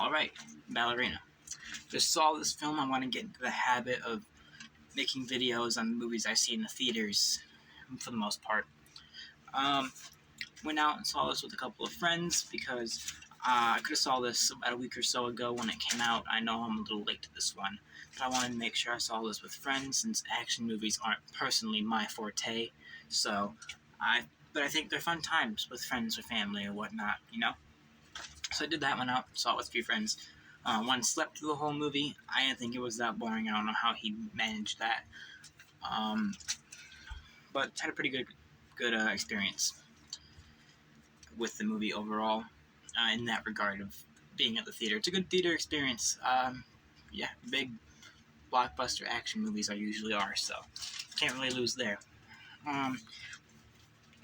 Alright, Ballerina. Just saw this film. I want to get into the habit of making videos on the movies I see in the theaters, for the most part. Went out and saw this with a couple of friends because I could have saw this about a week or so ago when it came out. I know I'm a little late to this one, but I wanted to make sure I saw this with friends since action movies aren't personally my forte. But I think they're fun times with friends or family or whatnot, you know? So I did that one out, saw it with a few friends. One slept through the whole movie. I didn't think it was that boring. I don't know how he managed that. But had a pretty good experience with the movie overall, in that regard of being at the theater. It's a good theater experience. Yeah, big blockbuster action movies usually are, so can't really lose there.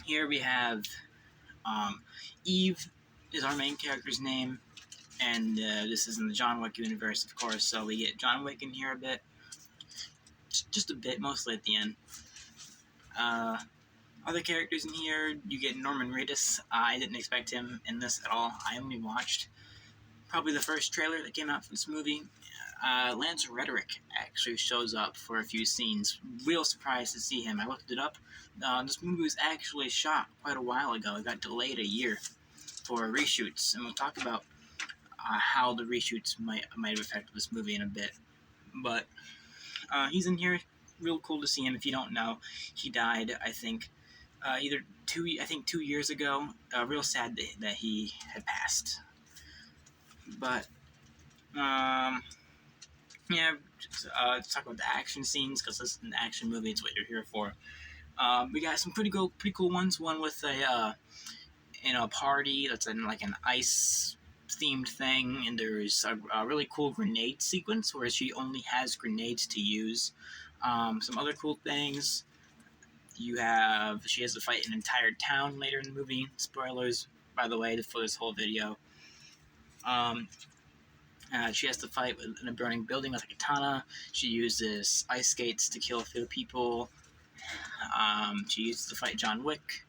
Here we have Eve is our main character's name, and this is in the John Wick universe, of course, so we get John Wick in here a bit. Just a bit, mostly at the end. Other characters in here, you get Norman Reedus. I didn't expect him in this at all. I only watched probably the first trailer that came out for this movie. Lance Reddick actually shows up for a few scenes. Real surprised to see him. I looked it up. This movie was actually shot quite a while ago. It got delayed a year for reshoots, and we'll talk about how the reshoots might have affected this movie in a bit. But he's in here. Real cool to see him. If you don't know, he died, I think, either 2 years ago. Real sad that he had passed. But yeah, let's talk about the action scenes, because this is an action movie. It's what you're here for. We got some pretty cool ones. One with a party that's in like an ice themed thing, and there's a really cool grenade sequence where she only has grenades to use. Some other cool things. She has to fight an entire town later in the movie. Spoilers, by the way, for this whole video. She has to fight in a burning building with a katana. She uses ice skates to kill a few people. She uses to fight John Wick.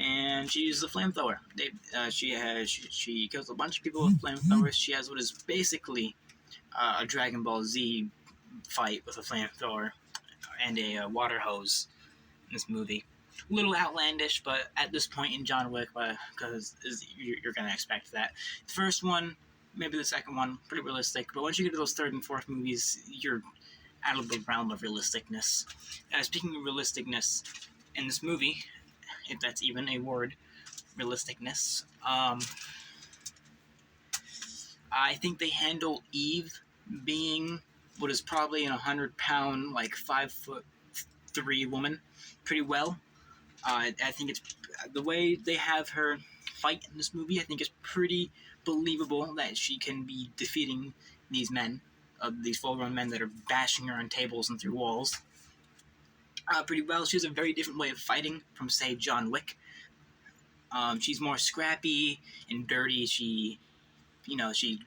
And she uses a flamethrower. She kills a bunch of people with flamethrowers. She has what is basically a Dragon Ball Z fight with a flamethrower and a water hose in this movie. A little outlandish, but at this point in John Wick, because you're going to expect that. The first one, maybe the second one, pretty realistic. But once you get to those third and fourth movies, you're out of the realm of realisticness. Speaking of realisticness, in this movie, if that's even a word, realisticness, I think they handle Eve being what is probably an 100-pound, like 5'3" woman pretty well. I think it's the way they have her fight in this movie. I think it's pretty believable that she can be defeating these men, these full-grown men that are bashing her on tables and through walls. Pretty well. She has a very different way of fighting from, say, John Wick. She's more scrappy and dirty. She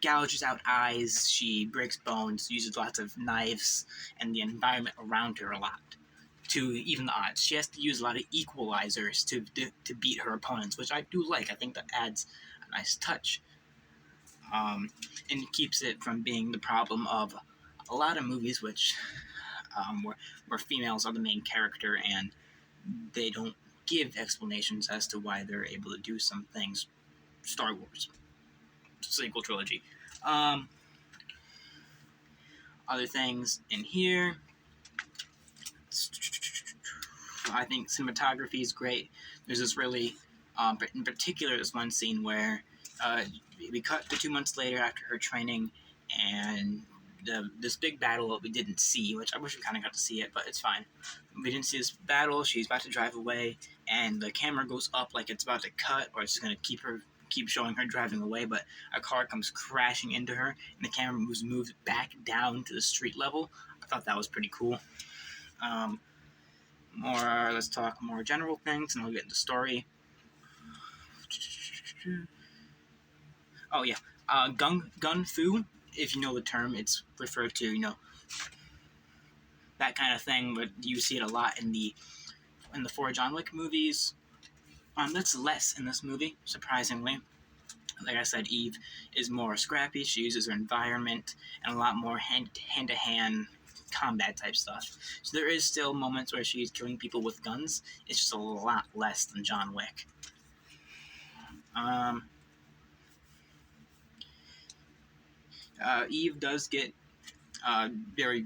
gouges out eyes, she breaks bones, uses lots of knives, and the environment around her a lot to even the odds. She has to use a lot of equalizers to beat her opponents, which I do like. I think that adds a nice touch. And keeps it from being the problem of a lot of movies where females are the main character and they don't give explanations as to why they're able to do some things. Star Wars. Sequel trilogy. Other things in here. I think cinematography is great. There's this really, in particular, this one scene where we cut to 2 months later after her training, and this big battle that we didn't see, which I wish we kind of got to see it, but it's fine. We didn't see this battle. She's about to drive away, and the camera goes up like it's about to cut, or it's going to keep showing her driving away, but a car comes crashing into her, and the camera moves back down to the street level. I thought that was pretty cool. Let's talk more general things, and I'll get into story. Oh yeah, gun fu. If you know the term, it's referred to, that kind of thing. But you see it a lot in the 4 John Wick movies. That's less in this movie, surprisingly. Like I said, Eve is more scrappy. She uses her environment and a lot more hand to hand combat type stuff. So there is still moments where she's killing people with guns. It's just a lot less than John Wick. Um, Eve does get very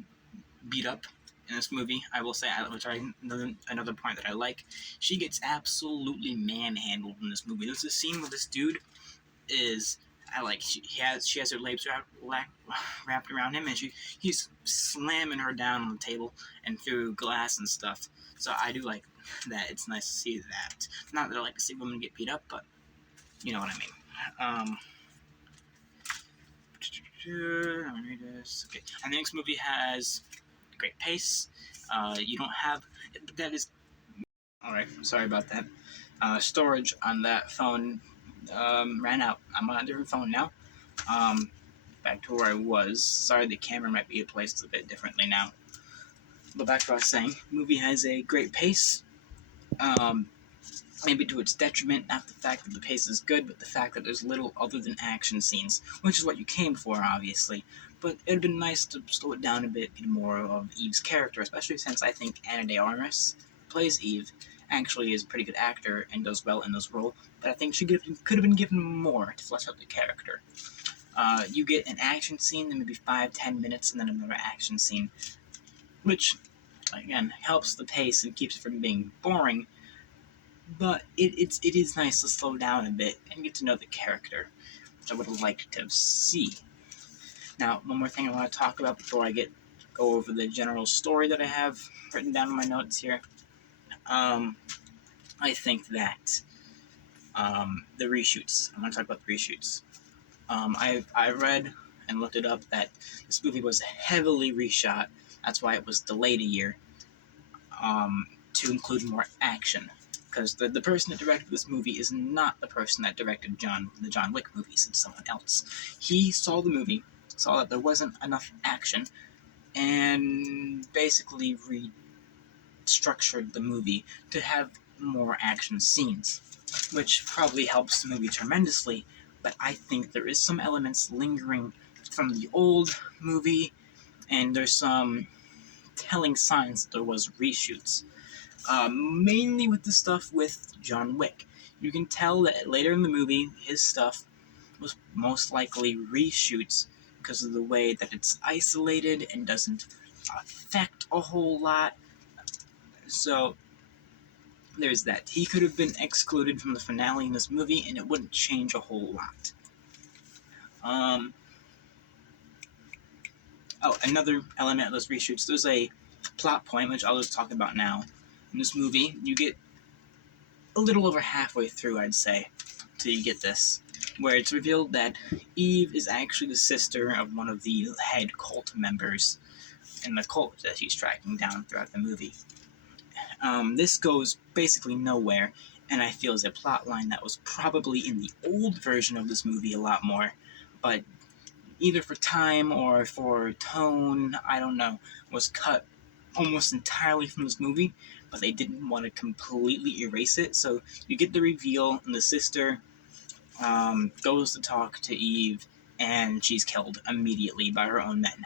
beat up in this movie. I will say, which I another point that I like. She gets absolutely manhandled in this movie. There's a scene where this dude is I like she has her legs wrapped around him, and he's slamming her down on the table and through glass and stuff. So I do like that. It's nice to see that. Not that I like to see women get beat up, but you know what I mean. Okay. And the next movie has great pace. You don't have that is all right. Sorry about that. Storage on that phone ran out. I'm on a different phone now. Back to where I was. Sorry, the camera might be placed a bit differently now. But back to what I was saying. The movie has a great pace. Maybe to its detriment, not the fact that the pace is good, but the fact that there's little other than action scenes, which is what you came for, obviously. But it'd been nice to slow it down a bit, be more of Eve's character, especially since I think Ana de Armas, who plays Eve, actually is a pretty good actor and does well in this role. But I think she could have been given more to flesh out the character. You get an action scene, then maybe 5-10 minutes, and then another action scene, which, again, helps the pace and keeps it from being boring. But it is nice to slow down a bit and get to know the character, which I would have liked to see. Now, one more thing I want to talk about before I go over the general story that I have written down in my notes here. I think that the reshoots. I want to talk about the reshoots. I read and looked it up that this movie was heavily reshot. That's why it was delayed a year to include more action. Because the person that directed this movie is not the person that directed the John Wick movies. It's someone else. He saw the movie, saw that there wasn't enough action, and basically restructured the movie to have more action scenes, which probably helps the movie tremendously. But I think there is some elements lingering from the old movie, and there's some telling signs that there was reshoots. Mainly with the stuff with John Wick. You can tell that later in the movie, his stuff was most likely reshoots because of the way that it's isolated and doesn't affect a whole lot. So, there's that. He could have been excluded from the finale in this movie, and it wouldn't change a whole lot. Another element of those reshoots, there's a plot point, which I'll just talk about now. In this movie, you get a little over halfway through, I'd say, till you get this, where it's revealed that Eve is actually the sister of one of the head cult members in the cult that she's tracking down throughout the movie. This goes basically nowhere, and I feel is a plot line that was probably in the old version of this movie a lot more, but either for time or for tone, I don't know, was cut almost entirely from this movie, but they didn't want to completely erase it, so you get the reveal, and the sister goes to talk to Eve, and she's killed immediately by her own men.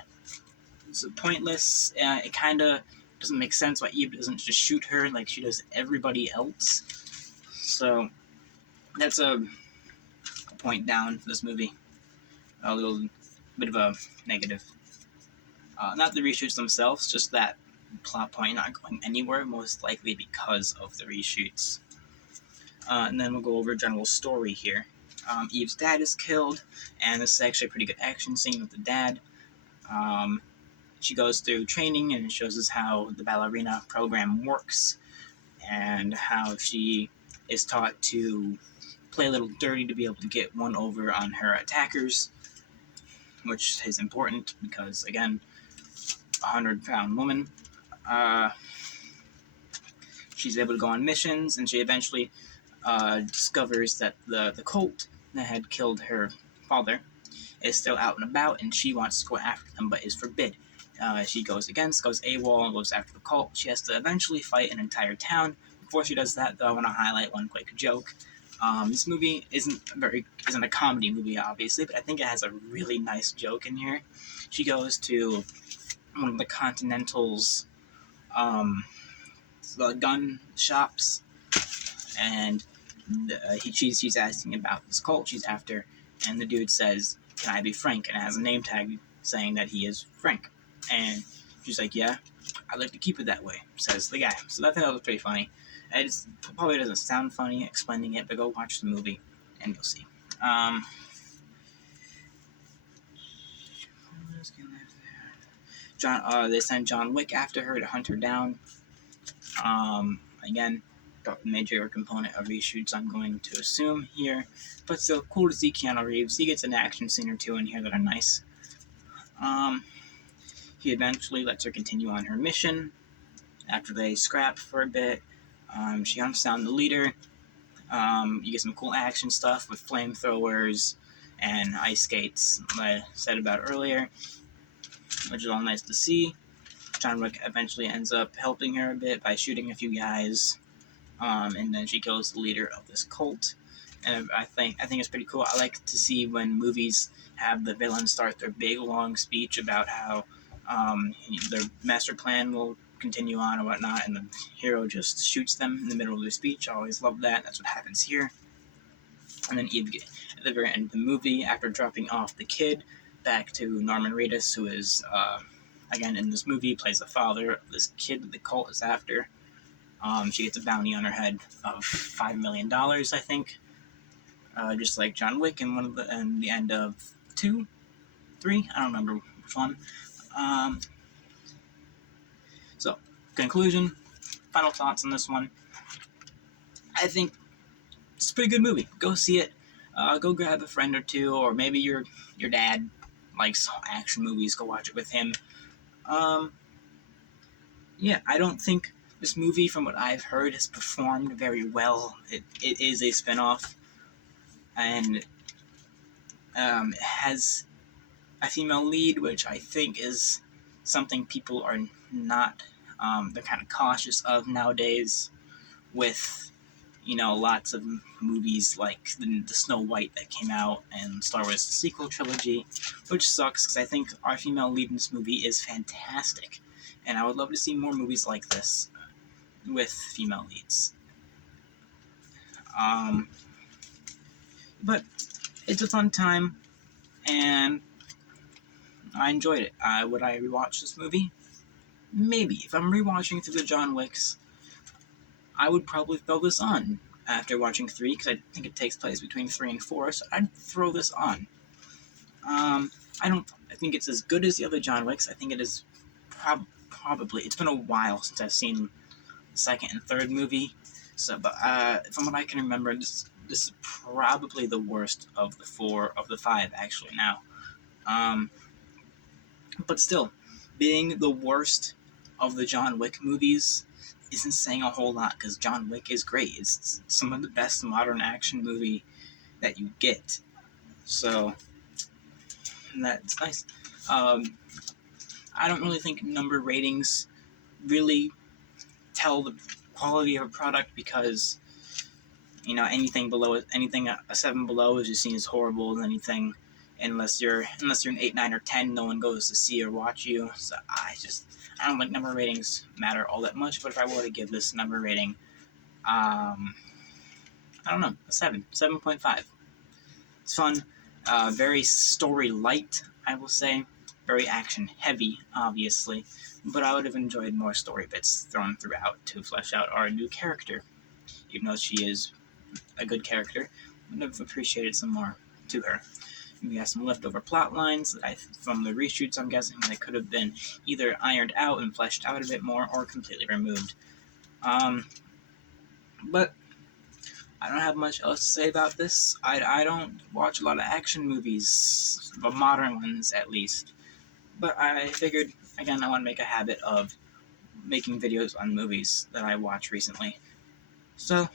It's pointless. It kind of doesn't make sense why Eve doesn't just shoot her like she does everybody else. So that's a point down for this movie. A little bit of a negative. Not the reshoots themselves, just that plot point not going anywhere, most likely because of the reshoots. And then we'll go over a general story here. Eve's dad is killed, and this is actually a pretty good action scene with the dad. She goes through training and it shows us how the Ballerina program works and how she is taught to play a little dirty to be able to get one over on her attackers, which is important because, again, 100-pound woman. She's able to go on missions, and she eventually discovers that the cult that had killed her father is still out and about, and she wants to go after them, but is forbid. She goes AWOL, and goes after the cult. She has to eventually fight an entire town. Before she does that, though, I want to highlight one quick joke. This movie isn't a comedy movie, obviously, but I think it has a really nice joke in here. She goes to one of the Continental's the gun shops, and she's asking about this cult she's after, and the dude says, "Can I be Frank?" and it has a name tag saying that he is Frank, and she's like, "Yeah, I'd like to keep it that way," says the guy. So I think that was pretty funny. It probably doesn't sound funny explaining it, but go watch the movie and you'll see. They send John Wick after her to hunt her down. Again, the major component of reshoots, I'm going to assume here, but still cool to see Keanu Reeves. He gets an action scene or two in here that are nice. He eventually lets her continue on her mission. After they scrap for a bit, she hunts down the leader. You get some cool action stuff with flamethrowers and ice skates, like I said about earlier, which is all nice to see. John Wick eventually ends up helping her a bit by shooting a few guys, and then she kills the leader of this cult. And I think it's pretty cool. I like to see when movies have the villain start their big long speech about how their master plan will continue on or whatnot, and the hero just shoots them in the middle of their speech. I always love that. That's what happens here. And then Eve, at the very end of the movie, after dropping off the kid back to Norman Reedus, who is, again, in this movie, plays the father of this kid that the cult is after. She gets a bounty on her head of $5 million, I think. Just like John Wick in the end of 2, 3, I don't remember which one. So, conclusion, final thoughts on this one. I think it's a pretty good movie. Go see it. Go grab a friend or two, or maybe your dad likes action movies. Go watch it with him. Yeah, I don't think this movie, from what I've heard, has performed very well. It is a spinoff, and it has a female lead, which I think is something people are not, they're kind of cautious of nowadays with, lots of movies like the Snow White that came out and Star Wars the sequel trilogy, which sucks because I think our female lead in this movie is fantastic, and I would love to see more movies like this with female leads. But it's a fun time, and I enjoyed it. Would I rewatch this movie? Maybe. If I'm rewatching through the John Wicks, I would probably throw this on after watching 3, because I think it takes place between 3 and 4, so I'd throw this on. I think it's as good as the other John Wicks. I think it is probably, it's been a while since I've seen the second and third movie, so, but from what I can remember, this is probably the worst of the 5, actually, now. But still, being the worst of the John Wick movies isn't saying a whole lot, because John Wick is great. It's some of the best modern action movie that you get. So, that's nice. I don't really think number ratings really tell the quality of a product, because, anything a 7 below is just seen as horrible, and anything unless you're an 8, 9, or 10, no one goes to see or watch you. So I don't think number ratings matter all that much. But if I were to give this number rating, I don't know, a 7.5. It's fun, very story light, I will say, very action heavy, obviously. But I would have enjoyed more story bits thrown throughout to flesh out our new character. Even though she is a good character, I would have appreciated some more to her. We have some leftover plot lines from the reshoots, I'm guessing, that could have been either ironed out and fleshed out a bit more, or completely removed. But I don't have much else to say about this. I don't watch a lot of action movies, the modern ones at least. But I figured, again, I want to make a habit of making videos on movies that I watched recently. So,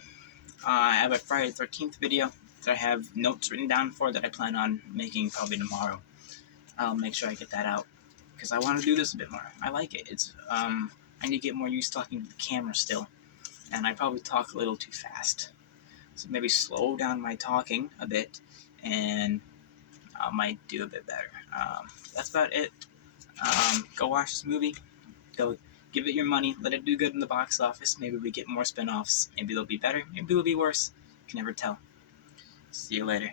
I have a Friday the 13th video that I have notes written down for that I plan on making probably tomorrow. I'll make sure I get that out, because I want to do this a bit more. I like it. I need to get more used to talking to the camera still, and I probably talk a little too fast. So maybe slow down my talking a bit, and I might do a bit better. That's about it. Go watch this movie. Go give it your money. Let it do good in the box office. Maybe we get more spin-offs. Maybe they'll be better. Maybe they'll be worse. You can never tell. See you later.